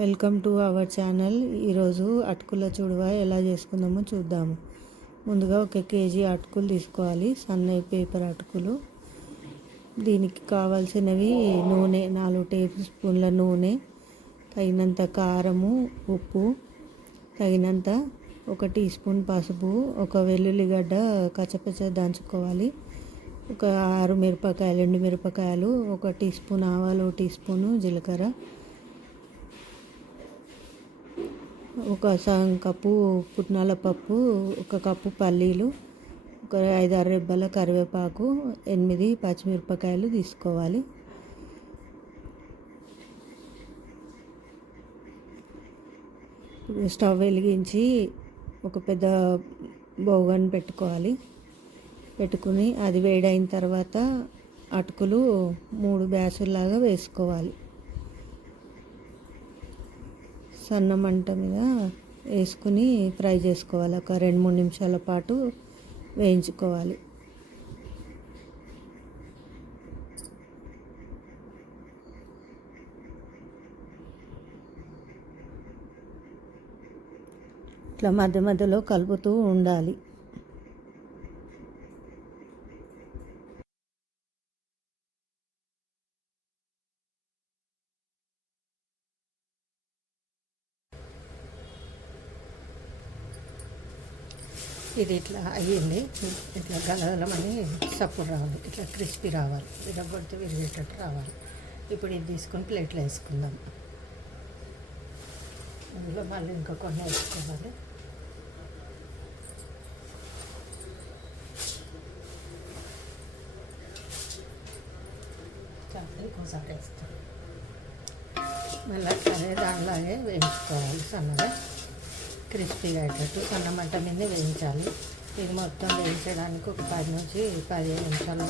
Welcome to our channel. ఈరోజు అటుకుల చుడువ ఎలా చేసుకుందామో చూద్దాము. ముందుగా 1 కేజీ అటుకులు తీసుకోవాలి, సన్నటి పేపర్ అటుకులు. దీనికి కావాల్సినవి నూనె, 4 టేబుల్ స్పూన్ల నూనె, తగినంత కారము, ఉప్పు, తగినంత 1 టీ స్పూన్ పసుపు, 1 వెల్లుల్లిగడ్డ కచ్చపచ్చ దంచుకోవాలి, 6 మిరపకాయలు, ఎండు మిరపకాయలు, 1 టీ స్పూన్ ఆవాలు, 1 టీ స్పూను జీలకర్ర, 1 సగం కప్పు పుట్నాల పప్పు, 1 కప్పు పల్లీలు, 5-6 రెబ్బల కరివేపాకు, 8 పచ్చిమిరపకాయలు తీసుకోవాలి. స్టవ్ వెలిగించి ఒక పెద్ద బౌగన్ పెట్టుకుని అది వేడైన తర్వాత అటుకులు 3 బ్యాసుల్లాగా వేసుకోవాలి. సన్న మంట మీద వేసుకుని ఫ్రై చేసుకోవాలి. ఒక 2-3 నిమిషాల పాటు వేయించుకోవాలి. ఇట్లా మధ్య మధ్యలో కలుపుతూ ఉండాలి. ఇది ఇట్లా అయ్యింది. ఇట్లా గలగలమని సప్పుడు రావాలి, ఇట్లా క్రిస్పీ రావాలి, విరగొడితే విరిగేటట్టు రావాలి. ఇప్పుడు ఇది తీసుకొని ప్లేట్లో వేసుకుందాం. అందులో మళ్ళీ ఇంకా కొన్ని వేసుకోవాలి. ఇంకోసారి వేస్తాం. మళ్ళీ అదే దానిలాగే వేయించుకోవాలి. సన్నగా క్రిస్పీగా అయ్యేటట్టు సన్న మంట మీద వేయించాలి. ఇది మొత్తం వేయించడానికి ఒక 10 నుంచి 15 నిమిషాలు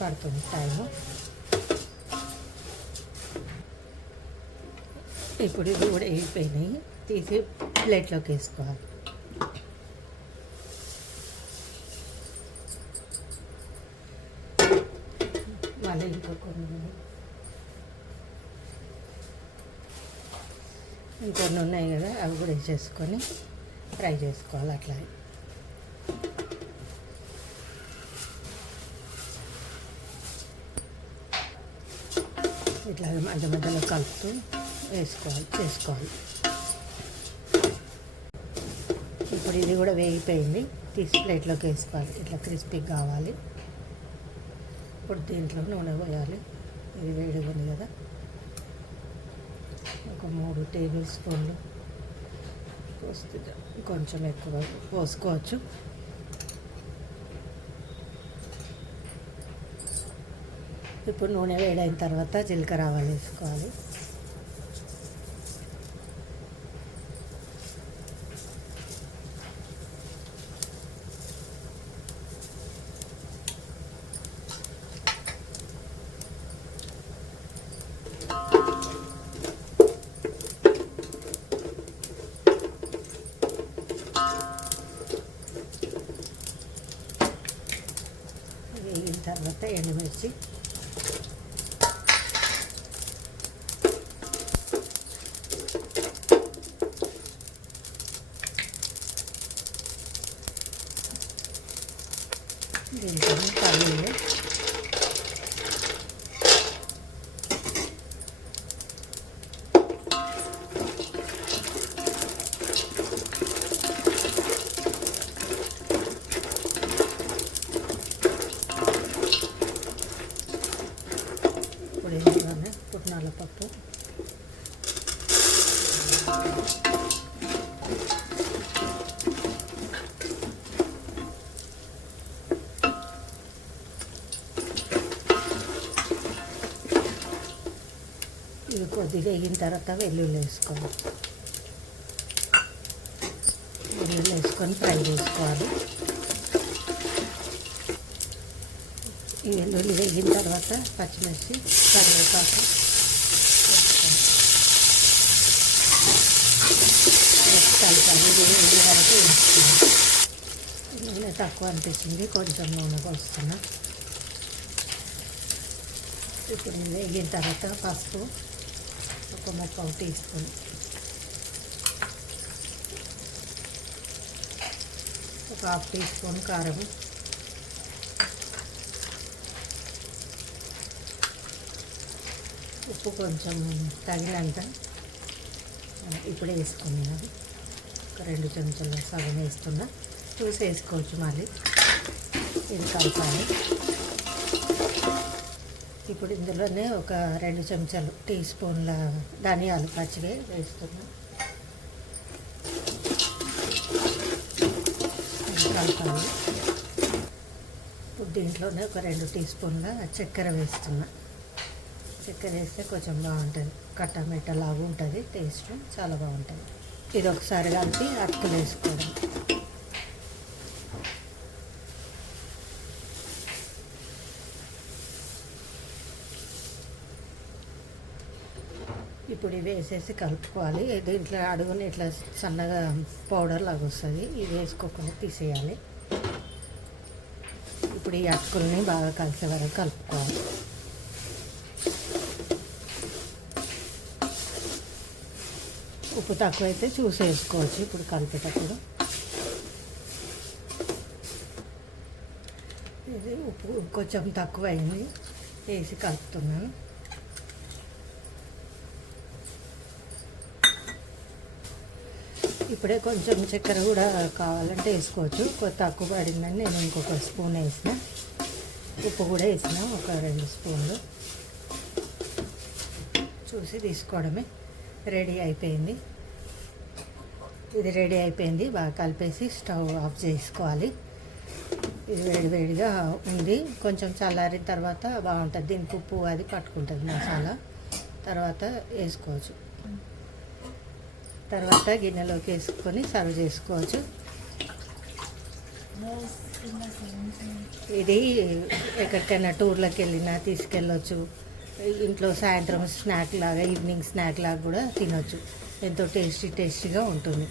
పడుతుంది టైము. ఇప్పుడు ఇది కూడా వేగిపోయినాయి, తీసి ప్లేట్లోకి వేసుకోవాలి. మళ్ళీ ఇంకొన్ని ఉన్నాయి కదా, అవి కూడా వేసేసుకొని ఫ్రై చేసుకోవాలి. అట్లా ఇట్లా మధ్య మధ్యలో కలుపుతూ చేసుకోవాలి. ఇప్పుడు ఇది కూడా వేగిపోయింది, తీసి ప్లేట్లోకి వేసుకోవాలి. ఇట్లా క్రిస్పీగా కావాలి. ఇప్పుడు దీంట్లో నూనె పోయాలి. ఇది వేడిగా ఉంది కదా, ఒక 3 టేబుల్ స్పూన్లు పోస్తే కొంచెం ఎక్కువ పోసుకోవచ్చు. ఇప్పుడు నూనె వేడైన తర్వాత జీలకర్ర ఆవాలు వేసుకోవాలి. వేగిన తర్వాత ఎండుమిర్చి, దీంట్లో పల్లీలు, ఇందులోనే పుట్నాల పప్పు, ఇవి కొద్దిగా వేగిన తర్వాత వెల్లుల్లి వేసుకోవాలి. వెల్లుల్లి వేసుకొని ఫ్రై చేసుకోవాలి. ఈ వెల్లుల్లి వేగిన తర్వాత పచ్చిమిర్చి, కరివేపాకు కలపాలి. వేడి వరకు వేసుకోవాలి. నూనె తక్కువ అనిపిస్తుంది, కొంచెం నూనె పోస్తున్నా. ఇప్పుడు వేగిన తర్వాత పసుపు, 1 టీ స్పూన్, ఒక 1/2 టీ స్పూన్ కారం, ఉప్పు కొంచెం తగినంత ఇప్పుడే వేసుకున్నాను. ఒక 2 చెంచాలు సగం వేస్తున్నా, చూసి వేసుకోవచ్చు. మళ్ళీ ఇది కలపాలి. ఇప్పుడు ఇందులోనే ఒక 2 చెంచాలు టీ స్పూన్ల ధనియాలు పచ్చివే వేస్తున్నా, కలపాలి. ఇప్పుడు దీంట్లోనే ఒక 2 టీ స్పూన్ల చక్కెర వేస్తున్నా. చక్కెర వేస్తే కొంచెం బాగుంటుంది, కట్టమెట్ట లాగా ఉంటుంది, టేస్ట్ చాలా బాగుంటుంది. ఇది ఒకసారి కలిపి అటుకులు వేసుకోవడం. ఇప్పుడు ఇవి వేసేసి కలుపుకోవాలి. దీంట్లో అడుగుని ఇట్లా సన్నగా పౌడర్ లాగా వస్తుంది, ఇది వేసుకోకుండా తీసేయాలి. ఇప్పుడు ఈ అటుకుల్ని బాగా కలిసే వరకు కలుపుకోవాలి. ఉప్పు తక్కువైతే చూసి వేసుకోవచ్చు. ఇప్పుడు కలిపేటప్పుడు ఇది ఉప్పు కొంచెం తక్కువైంది, వేసి కలుపుతున్నాను. ఇప్పుడే కొంచెం చక్కెర కూడా కావాలంటే వేసుకోవచ్చు. తక్కువ పడిందని నేను ఇంకొక స్పూన్ వేసిన. ఉప్పు కూడా వేసిన, ఒక 2 స్పూన్లు. చూసి తీసుకోవడమే. రెడీ అయిపోయింది. ఇది రెడీ అయిపోయింది. బాగా కలిపేసి స్టవ్ ఆఫ్ చేసుకోవాలి. ఇది వేడివేడిగా ఉంది. కొంచెం చల్లారిన తర్వాత బాగుంటుంది. దీనికి ఉప్పు అది పట్టుకుంటుంది మసాలా. తర్వాత వేసుకోవచ్చు. తర్వాత గిన్నెలోకి వేసుకొని సర్వ్ చేసుకోవచ్చు. ఇది ఎక్కడికైనా టూర్లకు వెళ్ళినా తీసుకెళ్ళొచ్చు. ఇంట్లో సాయంత్రం స్నాక్ లాగా, ఈవినింగ్ స్నాక్ లాగా కూడా తినొచ్చు. ఎంతో టేస్టీగా ఉంటుంది.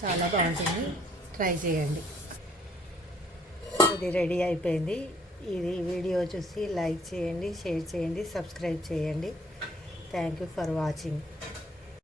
చాలా బాగుంటుంది, ట్రై చేయండి. ఇది రెడీ అయిపోయింది. ఇది వీడియో చూసి లైక్ చేయండి, షేర్ చేయండి, సబ్స్క్రైబ్ చేయండి. Thank you for watching.